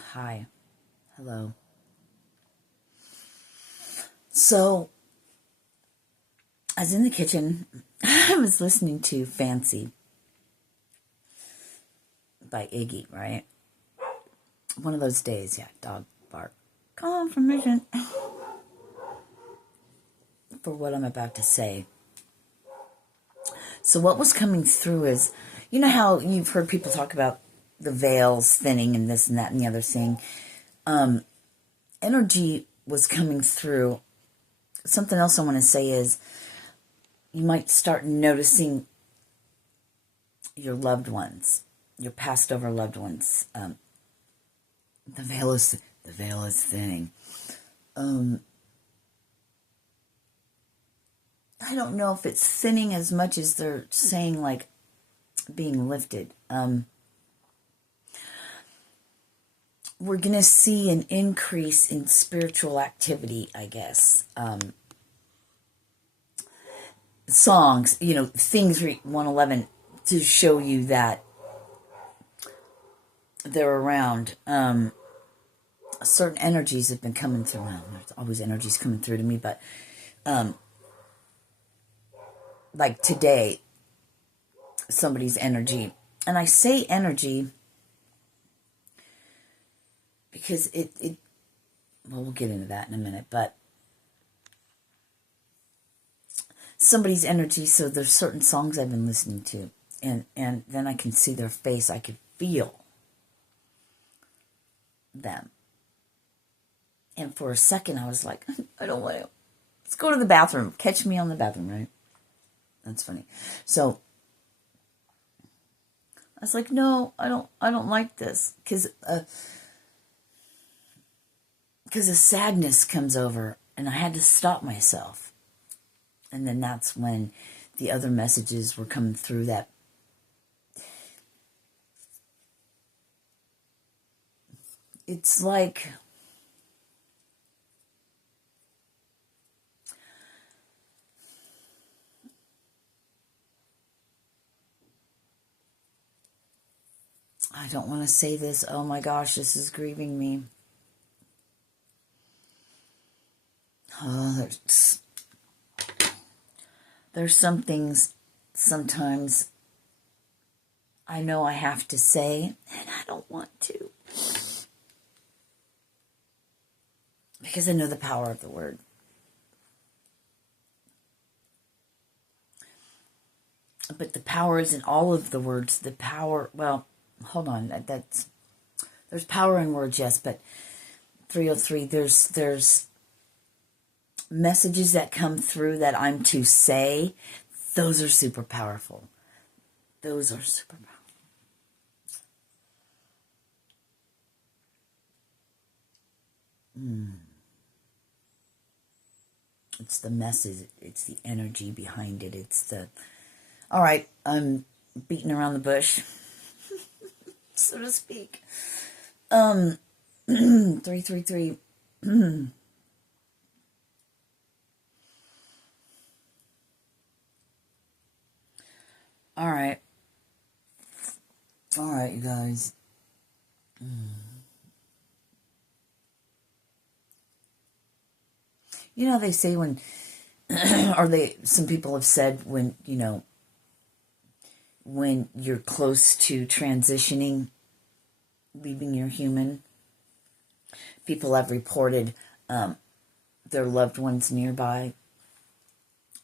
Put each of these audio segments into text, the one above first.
Hi. Hello. So, I was in the kitchen. I was listening to Fancy by Iggy, right? One of those days, yeah, dog bark. Confirmation for what I'm about to say. So, what was coming through is, you know how you've heard people talk about the veils thinning and this and that and the other thing? Energy was coming through. Something else I want to say is you might start noticing your loved ones, your passed over loved ones. The veil is thinning. I don't know if it's thinning as much as they're saying like being lifted. We're going to see an increase in spiritual activity, I guess. Songs, things 111 to show you that they're around. Certain energies have been coming through. Well, there's always energies coming through to me, but like today, somebody's energy, and I say energy because well, we'll get into that in a minute, but somebody's energy, so there's certain songs I've been listening to, and then I can see their face, I can feel them. And for a second, I was like, I don't want to. Let's go to the bathroom. Catch me on the bathroom, right? That's funny. So I was like, no, I don't like this, because a sadness comes over, and I had to stop myself. And then that's when the other messages were coming through that it's like I don't want to say this. Oh my gosh, this is grieving me. Oh, there's some things sometimes I know I have to say, and I don't want to. Because I know the power of the word. But the power isn't all of the words. The power, well, hold on. There's power in words, yes, but 303, there's messages that come through that I'm to say. Those are super powerful. Those are super powerful. It's the message. It's the energy behind it. All right, I'm beating around the bush, so to speak. 333. All right, you guys. You know, they say when, some people have said when, when you're close to transitioning, leaving your human, people have reported their loved ones nearby,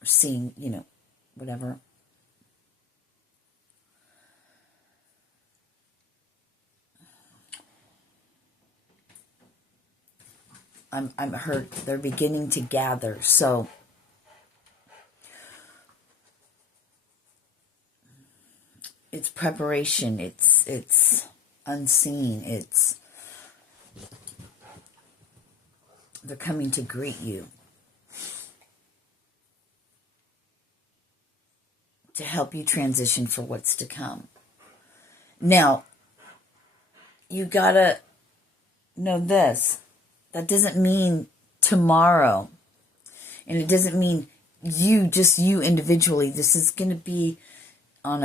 seeing, whatever. I'm hurt. They're beginning to gather. So it's preparation. It's unseen. They're coming to greet you, to help you transition for what's to come. Now, you gotta know this. That doesn't mean tomorrow. And it doesn't mean just you individually. This is going to be on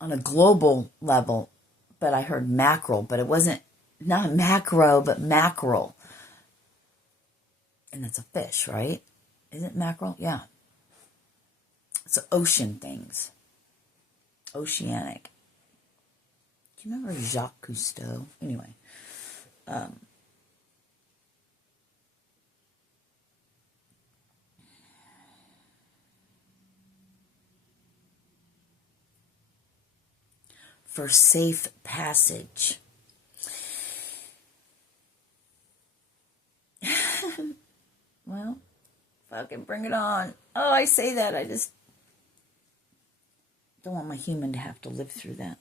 on a global level, but I heard mackerel, but it wasn't, not macro, but mackerel. And that's a fish, right? Isn't it mackerel? Yeah. It's ocean things. Oceanic. Do you remember Jacques Cousteau? Anyway. For safe passage. Well, fucking bring it on. Oh, I say that. I just don't want my human to have to live through that.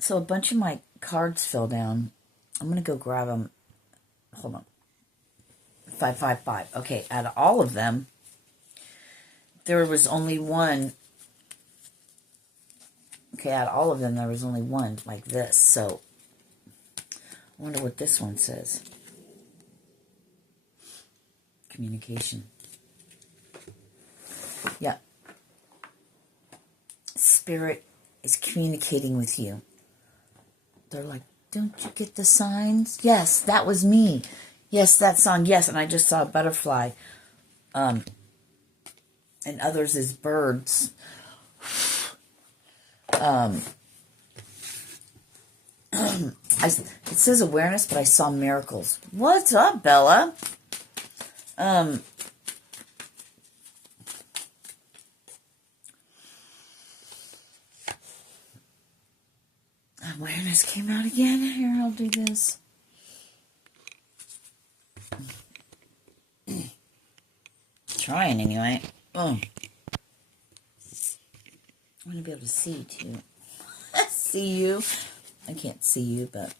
So a bunch of my cards fell down. I'm going to go grab them. Hold on. 555. Okay, out of all of them, there was only one. Okay, out of all of them, there was only one like this. So I wonder what this one says. Communication. Yeah. Spirit is communicating with you. They're like, don't you get the signs? Yes, that was me. Yes, that song. Yes, and I just saw a butterfly. And others is birds. It says awareness, but I saw miracles. What's up, Bella? Awareness came out again. Here, I'll do this. Trying anyway. I want to be able to see you too. See you. I can't see you, but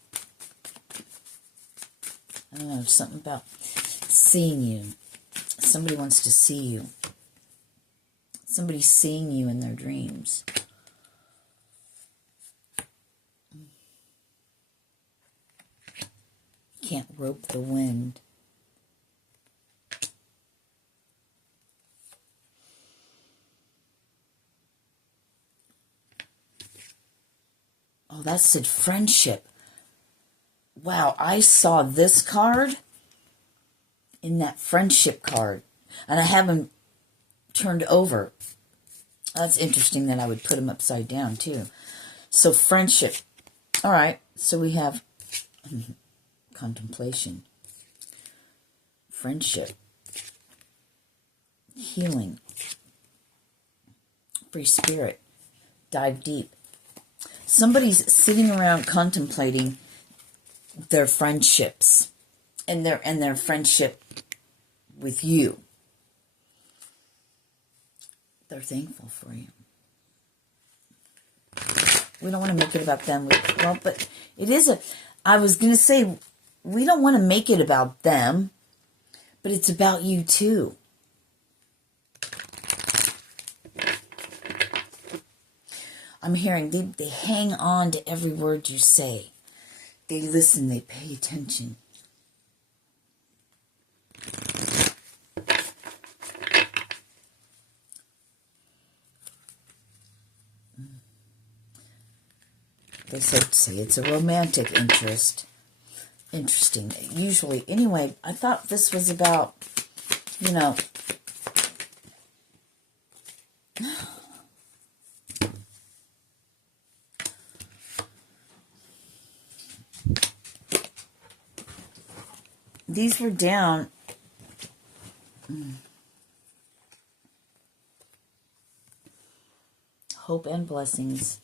I don't know. There's something about seeing you. Somebody wants to see you. Somebody's seeing you in their dreams. Can't rope the wind. Oh, that said friendship. Wow, I saw this card in that friendship card. And I have them turned over. That's interesting that I would put them upside down, too. So, friendship. All right, so we have contemplation. Friendship. Healing. Free spirit. Dive deep. Somebody's sitting around contemplating their friendships and their friendship with you. They're thankful for you. We don't want to make it about them. Well, but it is I was going to say, we don't want to make it about them, but it's about you too. I'm hearing they hang on to every word you say. They listen, they pay attention. They say it's a romantic interest. Interesting. Usually, anyway, I thought this was about, these were down. Hope and blessings.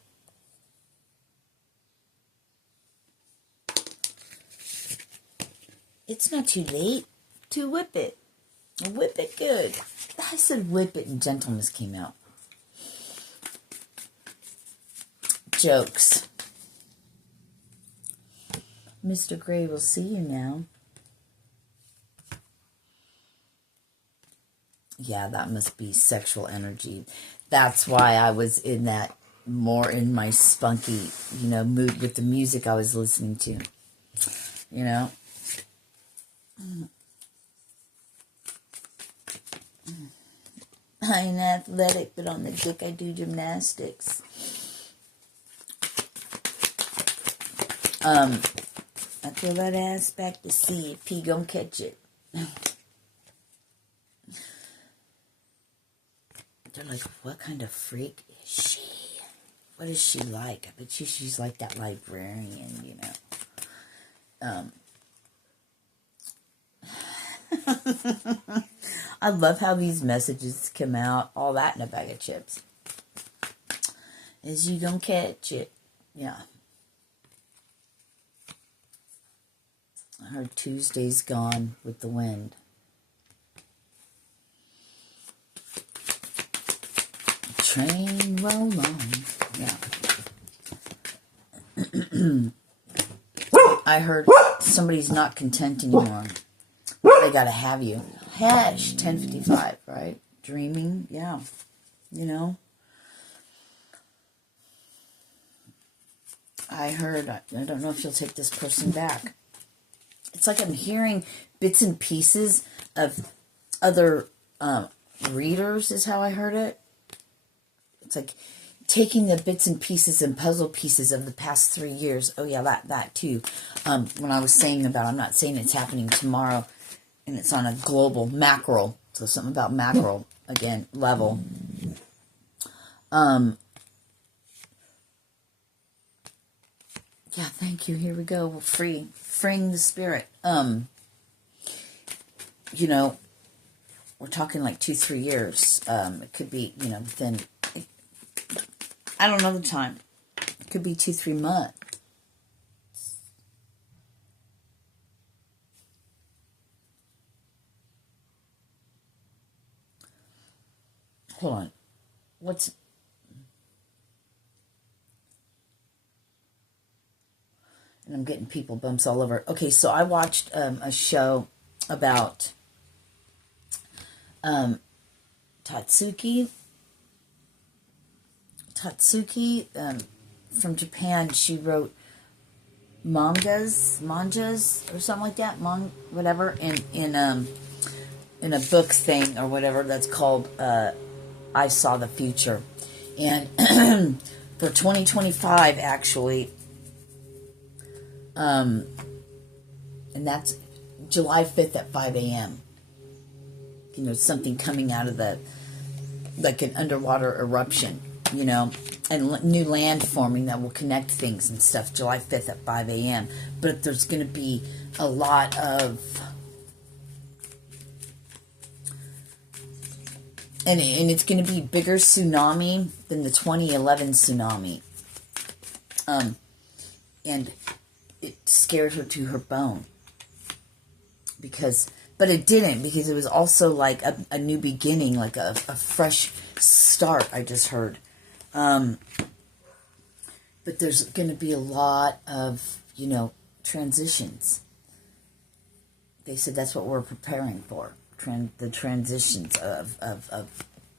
It's not too late to whip it. Whip it good. I said whip it and gentleness came out. Jokes. Mr. Gray will see you now. Yeah, that must be sexual energy. That's why I was in that, more in my spunky, mood with the music I was listening to. I ain't athletic, but on the dick I do gymnastics. I throw that ass back to see if he gonna catch it. They're like, what kind of freak is she? What is she like? I bet she's like that librarian, you know. I love how these messages come out. All that in a bag of chips. Is you gonna catch it? Yeah. I heard Tuesday's gone with the wind. Train roll on. Yeah. I heard somebody's not content anymore. They gotta have you. Hash 1055, right? Dreaming, yeah. You know. I heard, I don't know if you'll take this person back. It's like I'm hearing bits and pieces of other readers, is how I heard it. It's like taking the bits and pieces and puzzle pieces of the past 3 years. Oh yeah, that too. When I was saying about, I'm not saying it's happening tomorrow, and it's on a global macro. So something about macro again level. Yeah, thank you. Here we go. We're freeing the spirit. You know, we're talking like 2-3 years. It could be, you know, within, I don't know the time. It could be 2-3 months. Hold on. What's... And I'm getting people bumps all over. Okay, so I watched a show about Tatsuki. Tatsuki from Japan. She wrote mangas or something like that. Whatever. In a book thing or whatever that's called I Saw the Future. And for 2025, actually... and that's July 5th at 5 a.m. You know, something coming out of like an underwater eruption, you know, and new land forming that will connect things and stuff, July 5th at 5 a.m. But there's going to be a lot of... And it's going to be bigger tsunami than the 2011 tsunami. And... it scared her to her bone. But it didn't, because it was also like a new beginning, like a fresh start, I just heard. But there's going to be a lot of, you know, transitions. They said that's what we're preparing for. The transitions of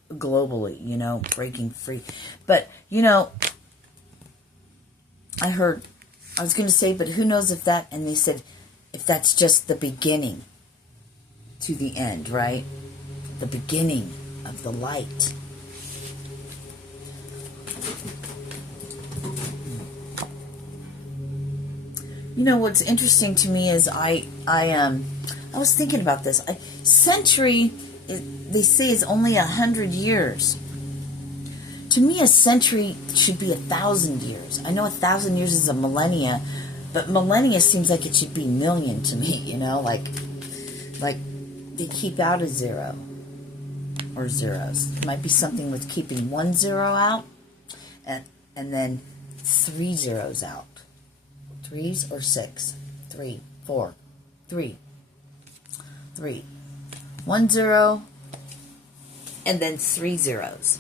globally, you know, breaking free. But, you know, I was going to say, but who knows if that, and they said, if that's just the beginning to the end, right? The beginning of the light. You know, what's interesting to me is I was thinking about this. Century, they say, is only 100 years. To me, a century should be 1,000 years. I know 1,000 years is a millennia, but millennia seems like it should be million to me, you know? Like they keep out a zero or zeros. It might be something with keeping 1 0 out and then 3 zeros out. 3s or 6? 3, 4, 3, 3. 1 0 and then 3 zeros.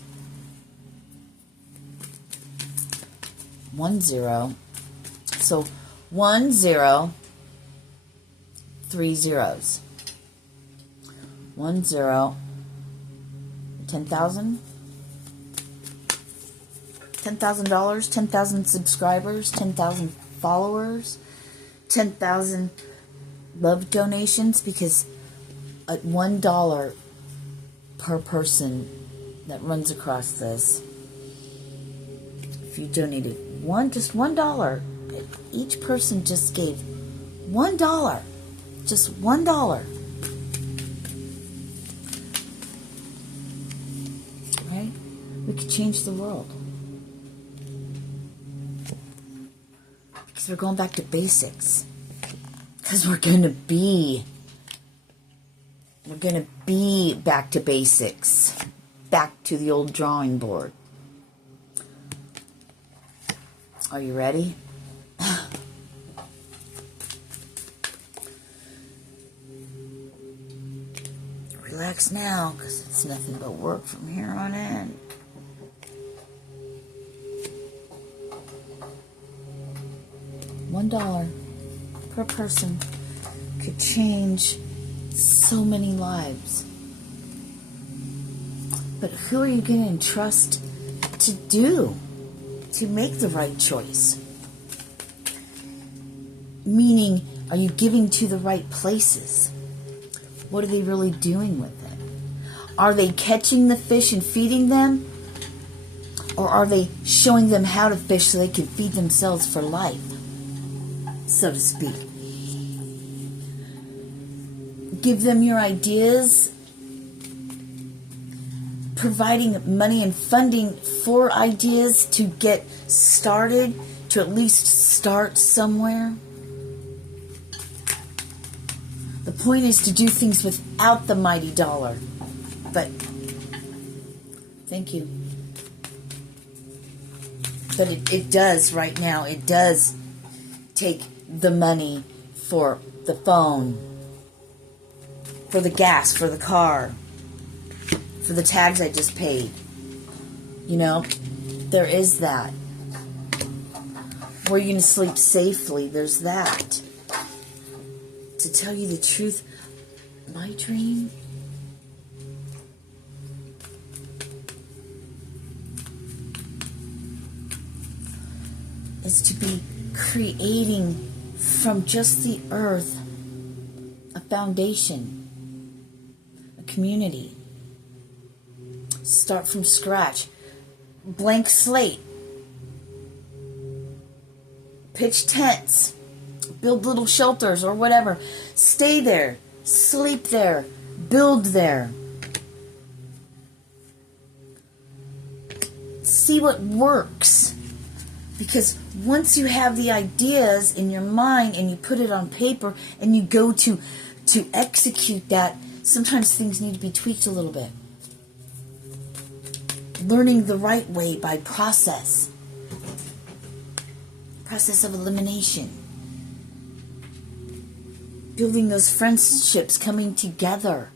1 0. So 1 0, 3 zeros. 1 0. 10,000. $10,000. 10,000 subscribers. 10,000 followers. 10,000 love donations, because at $1 per person that runs across this. If you donated just $1, each person just gave $1, just $1. Right? We could change the world. Because we're going back to basics. Because we're going to be back to basics. Back to the old drawing board. Are you ready? Relax now, because it's nothing but work from here on in. $1 per person could change so many lives. But who are you going to entrust to make the right choice? Meaning, are you giving to the right places? What are they really doing with it? Are they catching the fish and feeding them? Or are they showing them how to fish so they can feed themselves for life, so to speak? Give them your ideas, providing money and funding for ideas to get started, to at least start somewhere. The point is to do things without the mighty dollar. But, thank you. But it does right now. It does take the money for the phone, for the gas, for the car, for the tags I just paid. You know, there is that. Where you're going to sleep safely, there's that. To tell you the truth, my dream is to be creating from just the earth a foundation, a community. Start from scratch. Blank slate. Pitch tents. Build little shelters or whatever. Stay there. Sleep there. Build there. See what works. Because once you have the ideas in your mind and you put it on paper and you go to execute that, sometimes things need to be tweaked a little bit. Learning the right way by process. Process of elimination. Building those friendships, coming together.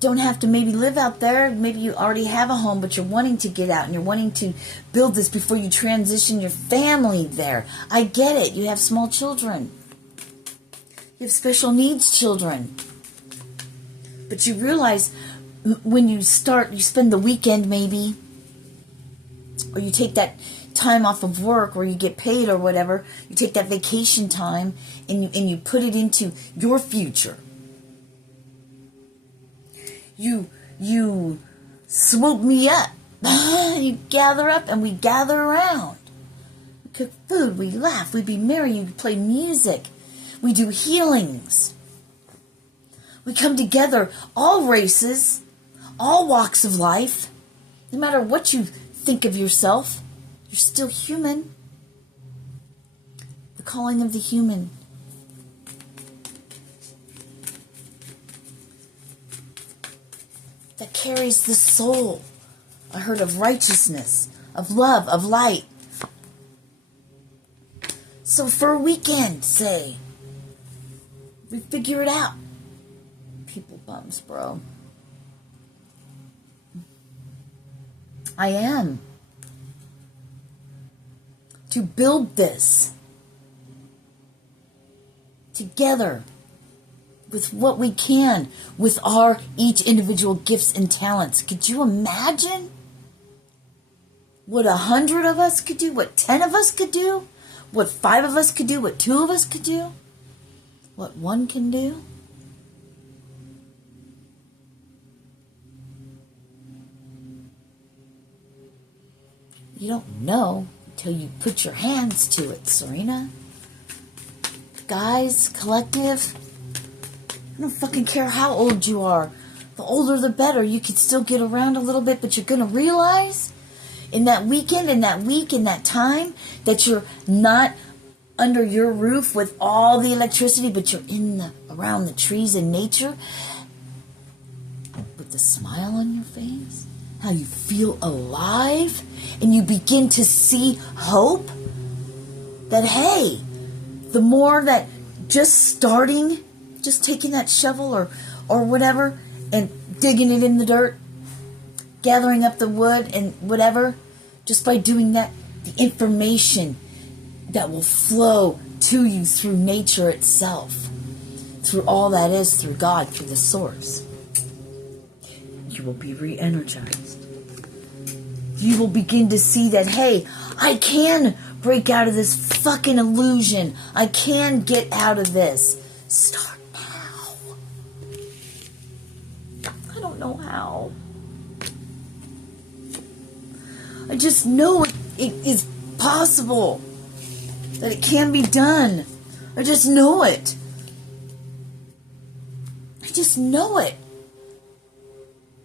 Don't have to maybe live out there. Maybe you already have a home, but you're wanting to get out and you're wanting to build this before you transition your family there. I get it. You have small children. You have special needs children. But you realize when you start, you spend the weekend maybe, or you take that time off of work where you get paid or whatever, you take that vacation time and you put it into your future. You swoop me up. You gather up and we gather around. We cook food, we laugh, we be merry, you play music. We do healings. We come together, all races, all walks of life. No matter what you think of yourself, you're still human. The calling of the human. That carries the soul. I heard of righteousness, of love, of light. So for a weekend, say, we figure it out. People bums, bro. I am. To build this together with what we can, with our each individual gifts and talents. Could you imagine what 100 of us could do, what 10 of us could do, what 5 of us could do, what 2 of us could do, what 1 can do? You don't know until you put your hands to it, Sirena. Guys, collective, I don't fucking care how old you are. The older the better. You can still get around a little bit, but you're going to realize in that weekend, in that week, in that time, that you're not under your roof with all the electricity, but you're around the trees and nature with the smile on your face. How you feel alive, and you begin to see hope that, hey, the more that just taking that shovel or whatever and digging it in the dirt, gathering up the wood and whatever, just by doing that, the information that will flow to you through nature itself, through all that is, through God, through the source. You will be re-energized. You will begin to see that, hey, I can break out of this fucking illusion. I can get out of this. Start now. I don't know how. I just know it is possible. That it can be done. I just know it. I just know it.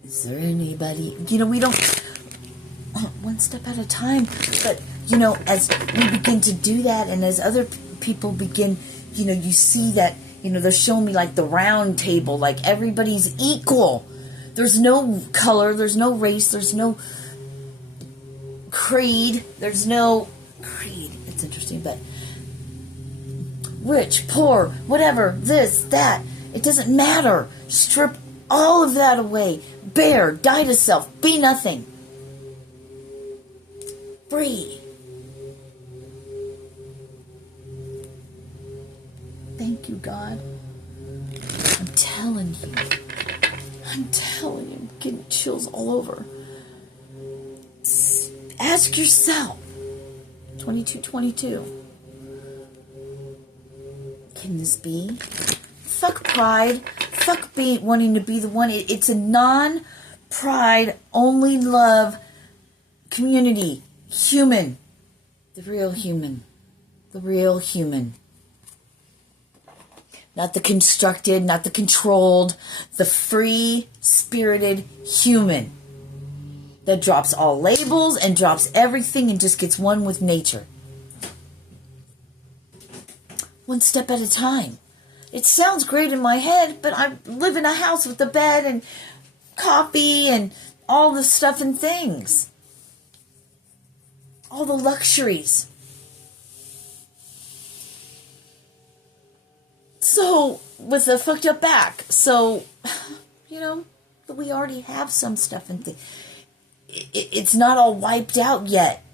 Is there anybody... we don't... One step at a time. But, as we begin to do that, and as other people begin, you see that, they're showing me like the round table, like everybody's equal. There's no color, there's no race, there's no creed, there's no creed. It's interesting, but rich, poor, whatever, this, that, it doesn't matter. Strip all of that away. Bear, die to self, be nothing. Free. Thank you, God. I'm telling you, I'm getting chills all over. Ask yourself, 2222, can this be? Fuck pride. Fuck wanting to be the one. It's a non-pride, only love community. Human. The real human. The real human. Not the constructed, not the controlled. The free-spirited human. That drops all labels and drops everything and just gets one with nature. One step at a time. It sounds great in my head, but I live in a house with a bed and coffee and all the stuff and things. All the luxuries. So, with a fucked up back. So, we already have some stuff and things. It's not all wiped out yet.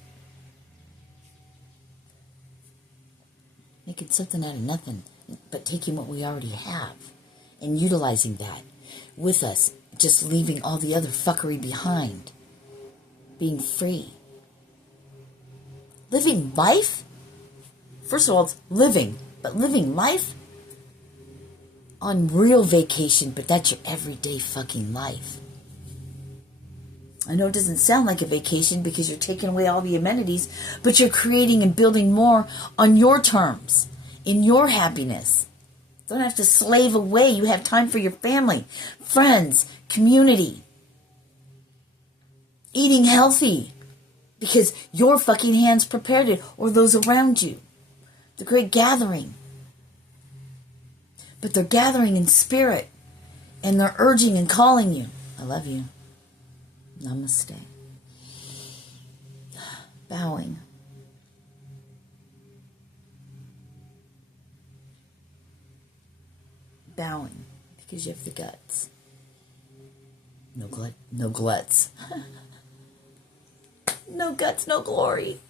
Making something out of nothing, but taking what we already have and utilizing that with us, just leaving all the other fuckery behind. Being free. Living life? First of all, it's living, but living life on real vacation, but that's your everyday fucking life. I know it doesn't sound like a vacation because you're taking away all the amenities, but you're creating and building more on your terms, in your happiness. Don't have to slave away. You have time for your family, friends, community. Eating healthy because your fucking hands prepared it, or those around you. The great gathering. But they're gathering in spirit, and they're urging and calling you. I love you. Namaste. Bowing. Bowing because you have the guts. No gluts. No guts, no glory.